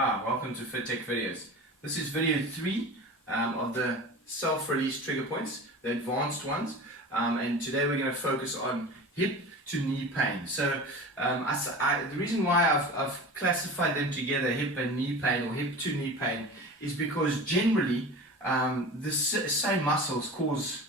Hi, welcome to FitTech Videos. This is video 3 of the self-release trigger points, the advanced ones, and today we're going to focus on hip to knee pain. So the reason why I've classified them together, hip and knee pain or hip to knee pain, is because generally the same muscles cause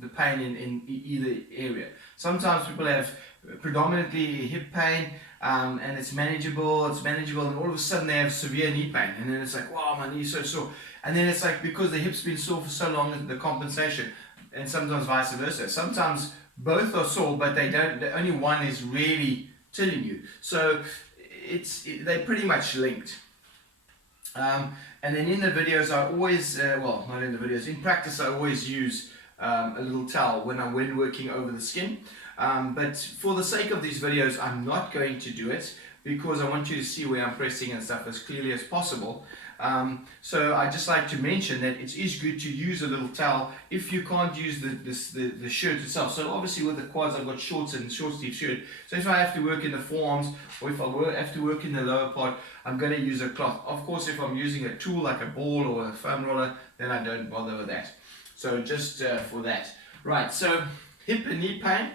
the pain in either area. Sometimes people have predominantly hip pain and it's manageable, and all of a sudden they have severe knee pain, and then it's like, wow, my knee's so sore, and then it's like because the hip's been sore for so long, the compensation, and sometimes vice versa. Sometimes both are sore, but they don't. Only one is really telling you. So they're pretty much linked. And then in the videos, I always, well, not in the videos, in practice, I always use a little towel when working over the skin. But for the sake of these videos, I'm not going to do it because I want you to see where I'm pressing and stuff as clearly as possible. So I just like to mention that it is good to use a little towel if you can't use the shirt itself. So obviously with the quads, I've got shorts and short sleeve shirt. So if I have to work in the forearms or if I have to work in the lower part, I'm going to use a cloth. Of course, if I'm using a tool like a ball or a foam roller, then I don't bother with that. So just for that. Right, so hip and knee pain.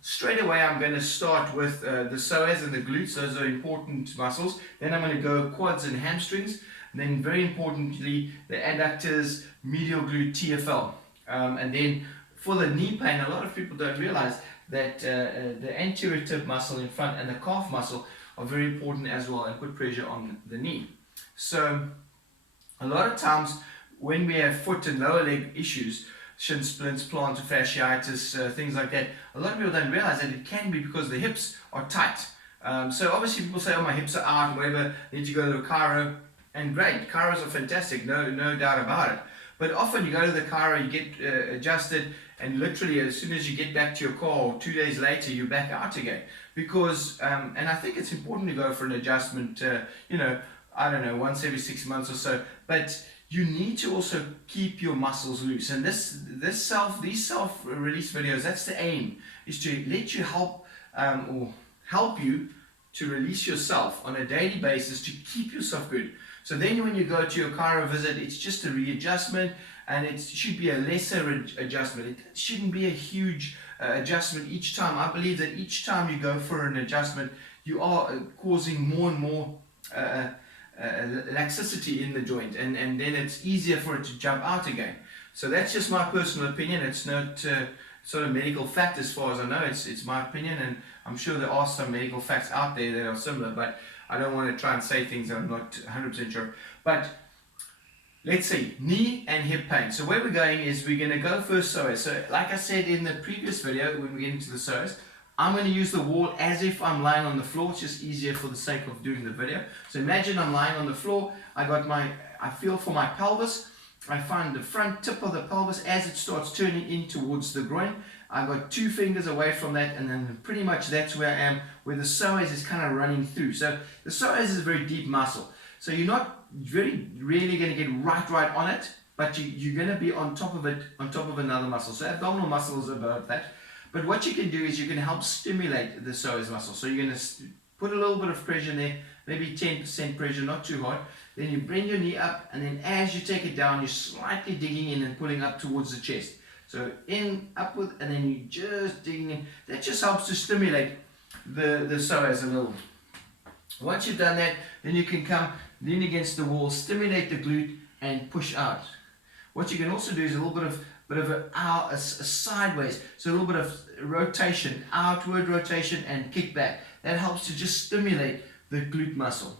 Straight away I'm going to start with the psoas and the glutes. Those are important muscles. Then I'm going to go quads and hamstrings. And then very importantly the adductors, medial glute, TFL. And then for the knee pain, a lot of people don't realize that the anterior tib muscle in front and the calf muscle are very important as well and put pressure on the knee. So a lot of times when we have foot and lower leg issues, shin splints, plantar fasciitis, things like that, a lot of people don't realize that it can be because the hips are tight. So obviously people say, oh, my hips are out, whatever, need to go to a chiro, and great, chiros are fantastic, no doubt about it. But often you go to the chiro, you get adjusted, and literally as soon as you get back to your car, or 2 days later, you're back out again. Because, and I think it's important to go for an adjustment, you know, I don't know, once every 6 months or so, but you need to also keep your muscles loose. And these self-release videos, that's the aim, is to let you help you to release yourself on a daily basis to keep yourself good. So then when you go to your chiro visit, it's just a readjustment, and it should be a lesser adjustment. It shouldn't be a huge adjustment each time. I believe that each time you go for an adjustment, you are causing more and more laxity in the joint, and then it's easier for it to jump out again. So that's just my personal opinion. It's not sort of medical fact as far as I know. It's my opinion, and I'm sure there are some medical facts out there that are similar, but I don't want to try and say things that I'm not 100% sure. But let's see, knee and hip pain. So where we're going is we're going to go first psoas. So like I said in the previous video, when we get into the psoas, I'm going to use the wall as if I'm lying on the floor. It's just easier for the sake of doing the video. So imagine I'm lying on the floor. I feel for my pelvis. I find the front tip of the pelvis as it starts turning in towards the groin. I've got 2 fingers away from that, and then pretty much that's where I am, where the psoas is kind of running through. So the psoas is a very deep muscle. So you're not really going to get right on it, but you're going to be on top of it, on top of another muscle. So abdominal muscles above that. But what you can do is you can help stimulate the psoas muscle. So you're going to put a little bit of pressure in there, maybe 10% pressure, not too hard. Then you bring your knee up, and then as you take it down, you're slightly digging in and pulling up towards the chest. So in, upward, and then you just digging in. That just helps to stimulate the psoas a little. Once you've done that, then you can come, lean against the wall, stimulate the glute, and push out. What you can also do is a little bit of a sideways, so a little bit of rotation, outward rotation, and kick back. That helps to just stimulate the glute muscle.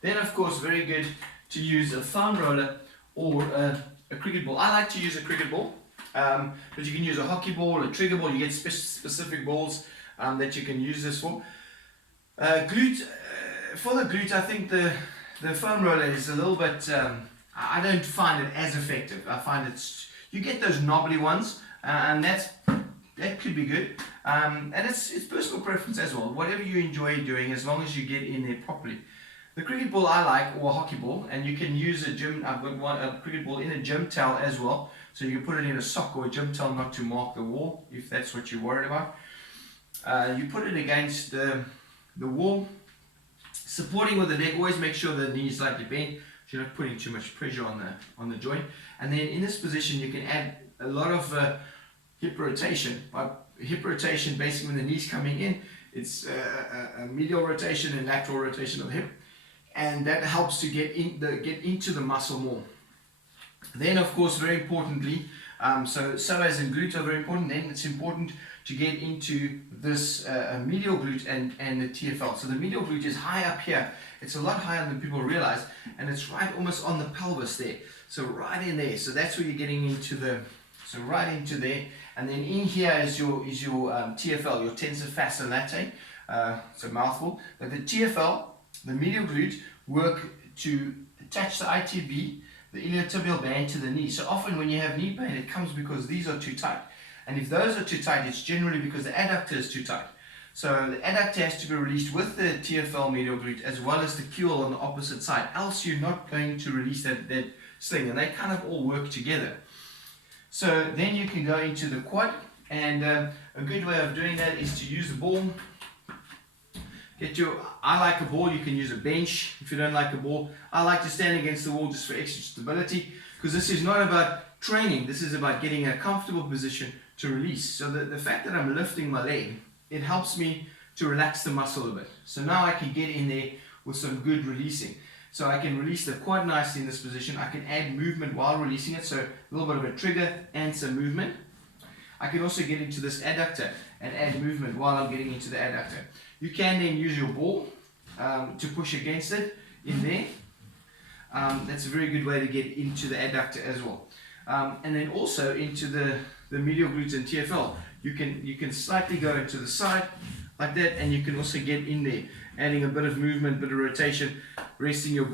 Then of course, very good to use a foam roller or a cricket ball. I like to use a cricket ball, but you can use a hockey ball, a trigger ball. You get specific balls that you can use this for. For the glute, I think the foam roller is a little bit, I don't find it as effective. I find you get those knobbly ones, and that could be good. And it's personal preference as well. Whatever you enjoy doing, as long as you get in there properly. The cricket ball I like, or a hockey ball, and you can use a gym. I've got a cricket ball in a gym towel as well, so you can put it in a sock or a gym towel, not to mark the wall if that's what you're worried about. You put it against the wall, Supporting with the leg, always make sure the knee is slightly bent, so you're not putting too much pressure on the joint. And then in this position, you can add a lot of hip rotation. By hip rotation, basically when the knee's coming in, it's a medial rotation and lateral rotation of the hip, and that helps to get into the muscle more. Then, of course, very importantly, so psoas and glute are very important. Then it's important to get into this medial glute and the TFL. So the medial glute is high up here. It's a lot higher than people realize, and it's right almost on the pelvis there. So right in there. So that's where you're getting into so right into there. And then in here is your TFL, your tensor fascia latae. It's a mouthful. But the TFL, the medial glute, work to attach the ITB, the iliotibial band, to the knee. So often when you have knee pain, it comes because these are too tight. And if those are too tight, it's generally because the adductor is too tight. So the adductor has to be released with the TFL medial glute as well as the QL on the opposite side. Else you're not going to release that sling, and they kind of all work together. So then you can go into the quad, and a good way of doing that is to use the ball. I like a ball, you can use a bench if you don't like a ball. I like to stand against the wall just for extra stability, because this is not about training, this is about getting a comfortable position to release. So the fact that I'm lifting my leg, it helps me to relax the muscle a bit. So now I can get in there with some good releasing. So I can release the quad nicely in this position. I can add movement while releasing it, so a little bit of a trigger and some movement. I can also get into this adductor and add movement while I'm getting into the adductor. You can then use your ball to push against it in there. That's a very good way to get into the adductor as well. And then also into the medial glutes and TFL. You can slightly go into the side like that, and you can also get in there, adding a bit of movement, bit of rotation, resting your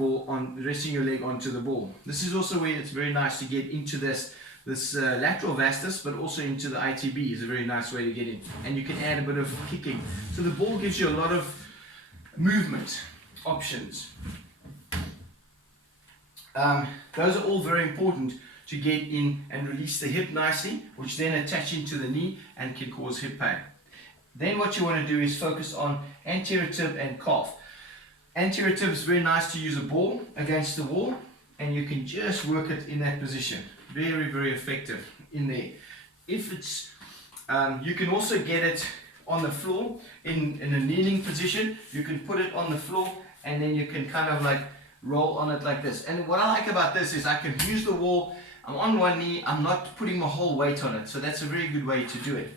leg onto the ball. This is also where it's very nice to get into this lateral vastus, but also into the ITB is a very nice way to get in. And you can add a bit of kicking. So the ball gives you a lot of movement options. Those are all very important to get in and release the hip nicely, which then attach into the knee and can cause hip pain. Then what you want to do is focus on anterior tib and calf. Anterior tib is very nice to use a ball against the wall, and you can just work it in that position. Very, very effective in there. If it's, you can also get it on the floor in a kneeling position. You can put it on the floor, and then you can kind of like roll on it like this. And what I like about this is I can use the wall. I'm on one knee. I'm not putting my whole weight on it. So that's a very good way to do it.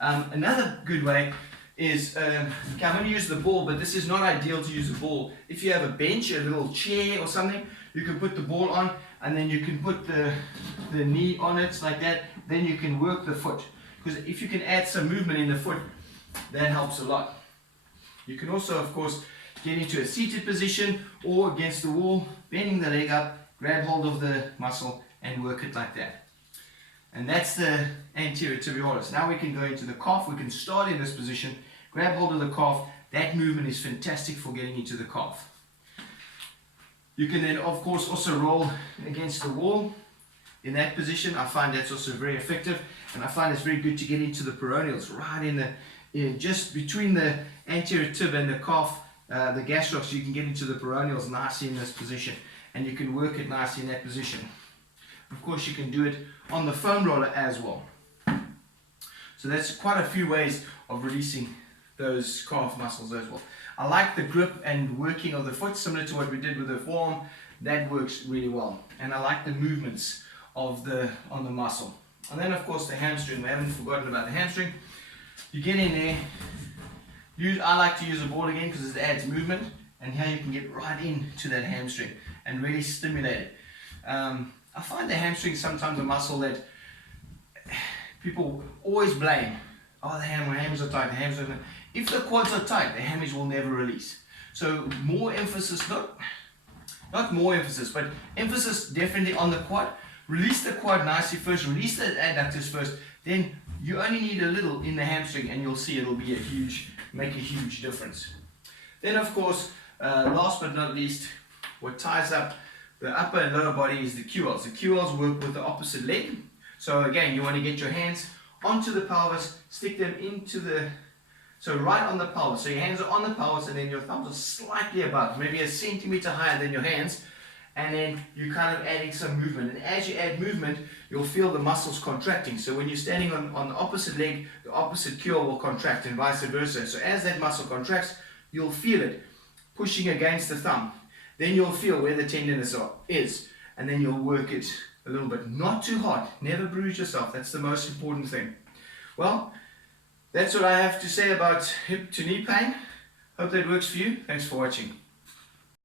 Another good way is, okay, I'm going to use the ball, but this is not ideal to use a ball. If you have a bench, a little chair or something, you can put the ball on, and then you can put the knee on it like that. Then you can work the foot, because if you can add some movement in the foot, that helps a lot. You can also, of course, get into a seated position or against the wall, bending the leg up, grab hold of the muscle and work it like that. And that's the anterior tibialis. Now we can go into the calf. We can start in this position, grab hold of the calf. That movement is fantastic for getting into the calf. You can then, of course, also roll against the wall in that position. I find that's also very effective, and I find it's very good to get into the peroneals, right in just between the anterior tib and the calf, the gastrocs. You can get into the peroneals nicely in this position, and you can work it nicely in that position. Of course, you can do it on the foam roller as well. So that's quite a few ways of releasing those calf muscles as well. I like the grip and working of the foot, similar to what we did with the forearm. That works really well. And I like the movements on the muscle. And then, of course, the hamstring. We haven't forgotten about the hamstring. You get in there. I like to use a ball again because it adds movement. And here you can get right into that hamstring and really stimulate it. I find the hamstring sometimes a muscle that people always blame. Oh, the hams are tight, the hams are tight. If the quads are tight, the hammies will never release. So more emphasis, not more emphasis, but emphasis definitely on the quad. Release the quad nicely first, release the adductors first, then you only need a little in the hamstring and you'll see it'll be make a huge difference. Then, of course, last but not least, what ties up the upper and lower body is the QLs. The QLs work with the opposite leg. So again, you want to get your hands onto the pelvis, stick them into the So right on the pelvis. So your hands are on the pelvis and then your thumbs are slightly above, maybe a centimeter higher than your hands. And then you're kind of adding some movement. And as you add movement, you'll feel the muscles contracting. So when you're standing on the opposite leg, the opposite curl will contract and vice versa. So as that muscle contracts, you'll feel it pushing against the thumb. Then you'll feel where the tenderness is. And then you'll work it a little bit. Not too hard. Never bruise yourself. That's the most important thing. Well, that's what I have to say about hip to knee pain. Hope that works for you. Thanks for watching.